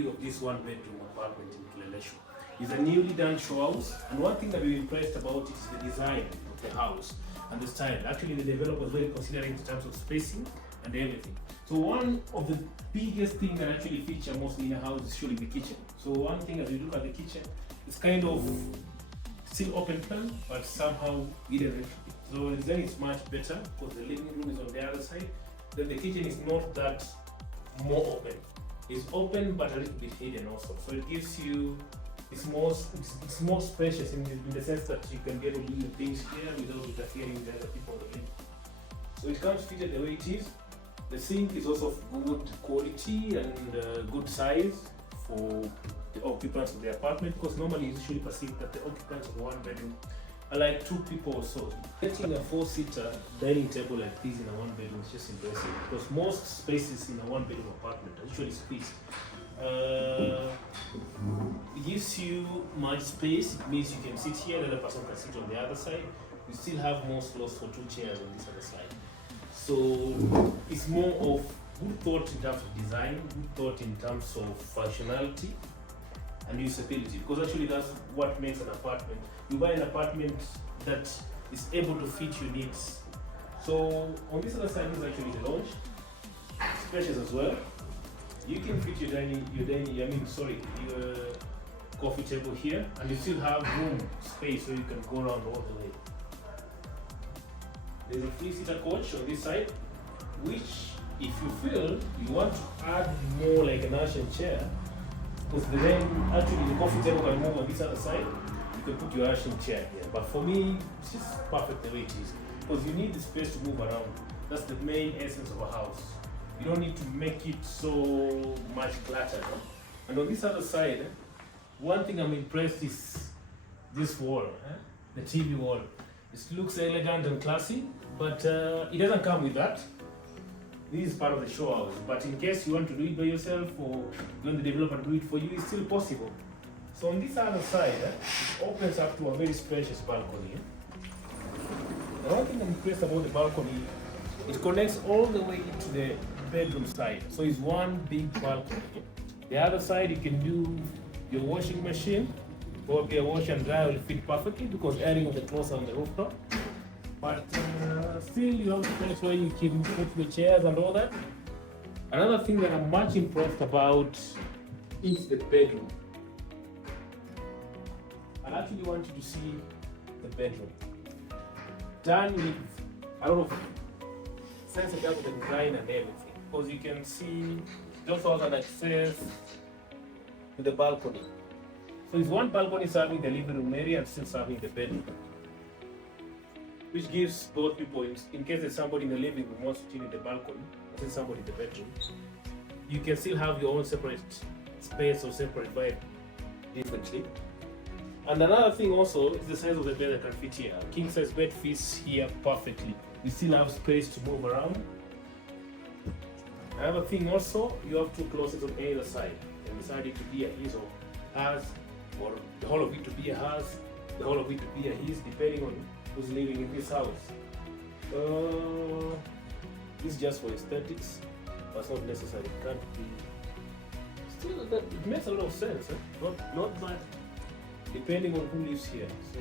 view of this one bedroom apartment in Kileleshwa. It's a newly done show house, and one thing that we're impressed about is the design of the house and the style. Actually, the developer was very considering in terms of spacing and everything. So one of the biggest things that actually feature mostly in a house is surely the kitchen. So one thing, as you look at the kitchen, it's kind of still open plan, but somehow hidden. So the design is much better because the living room is on the other side. Then the kitchen is not that more open. It's open but a little bit hidden also. So it gives you, it's more spacious in the sense that you can be able to do things here without interfering with the other people in the living. So it comes fitted the way it is. The sink is also of good quality and good size for the occupants of the apartment, because normally it's usually perceived that the occupants of the one bedroom are like 2 people or so. Getting a 4-seater dining table like this in a one bedroom is just impressive, because most spaces in a one bedroom apartment are usually squeezed. It gives you much space. It means you can sit here, the other person can sit on the other side. You still have more slots for 2 chairs on this other side. So it's more of good thought in terms of design, good thought in terms of functionality and usability, because actually that's what makes an apartment. You buy an apartment that is able to fit your needs. So on this other side is actually the lounge, spacious as well. You can fit your coffee table here, and you still have room, space, so you can go around all the way. There's a 3-seater coach on this side, which if you feel you want to add more like an Asian chair, because then actually the coffee table can move on this other side, you can put your Asian chair here. But for me, it's just perfect the way it is, because you need the space to move around. That's the main essence of a house. You don't need to make it so much cluttered. No? And on this other side, one thing I'm impressed is this wall, the TV wall. It looks elegant and classy, but it doesn't come with that. This is part of the show house, but in case you want to do it by yourself or you want the developer to do it for you, it's still possible. So on this other side, it opens up to a very spacious balcony. The one thing I'm impressed about the balcony, it connects all the way to the bedroom side. So it's one big balcony. The other side, you can do your washing machine. Probably a wash and dry will fit perfectly because airing of the clothes on the rooftop. But still, you have a place where you can put the chairs and all that. Another thing that I'm much impressed about is the bedroom. I actually want you to see the bedroom. Done with a lot of sense of the design and everything. Because you can see it also has an access to the balcony. So it's one balcony serving the living room area and still serving the bedroom, which gives both people, in case there's somebody in the living room wants to chill in the balcony, or there's somebody in the bedroom, you can still have your own separate space or separate vibe differently. And another thing also is the size of the bed that can fit here. A king size bed fits here perfectly. You still have space to move around. Another thing also, you have 2 closets on either side. And decided to be a his or hers, or the whole of it to be a hers, the whole of it to be a his, depending on who's living in this house. This is just for aesthetics, but it's not necessary. It can't be. Still, it makes a lot of sense. Not bad, depending on who lives here. So,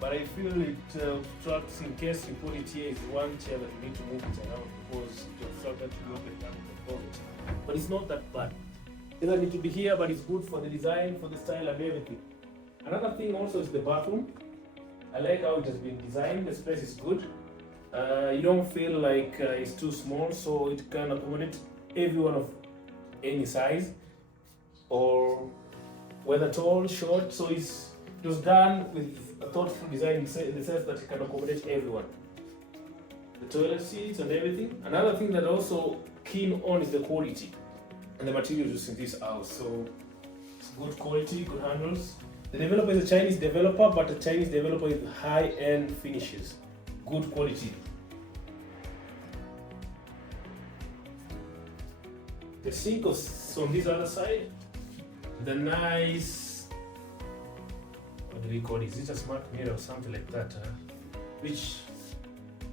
but I feel it obstructs in case you put it here. Is one chair that you need to move it around because it obstructs that to be open down the closet. But it's not that bad. It doesn't need to be here, but it's good for the design, for the style, and everything. Another thing also is the bathroom. I like how it has been designed. The space is good. You don't feel like it's too small, so it can accommodate everyone of any size, or whether tall, short. So it was done with a thoughtful design in the sense that it can accommodate everyone. The toilet seats and everything. Another thing that also keen on is the quality and the materials used in this house. So it's good quality, good handles. The developer is a Chinese developer, but a Chinese developer with high-end finishes, good quality. The sink is on this other side. The nice, what do we call it? Is it a smart mirror or something like that? Which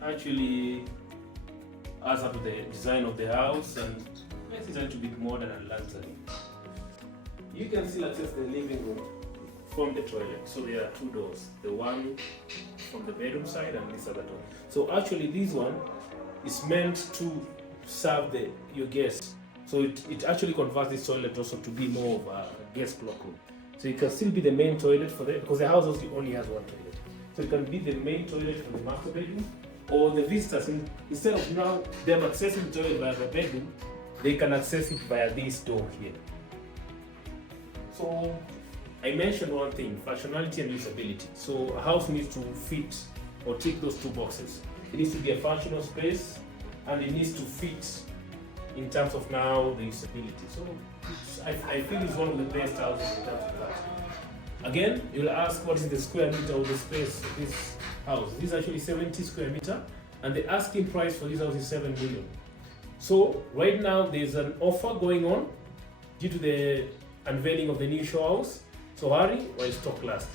actually adds up to the design of the house and Makes it a little bit modern and luxury. You can still access the living room from the toilet. So there are two doors. The one from the bedroom side and this other door. So actually this one is meant to serve your guests. So it actually converts this toilet also to be more of a guest cloakroom. So it can still be the main toilet for them, because the house only has one toilet. So it can be the main toilet for the master bedroom, or the visitors, instead of now them accessing the toilet via the bedroom, they can access it via this door here. So I mentioned one thing, functionality and usability. So a house needs to fit or tick those two boxes. It needs to be a functional space, and it needs to fit in terms of now the usability. So I feel it's one of the best houses in terms of that. Again, you'll ask what is the square meter of the space of this house. This is actually 70 square meter, and the asking price for this house is 7 million. So right now there's an offer going on due to the unveiling of the new show house. So hurry while stock lasts.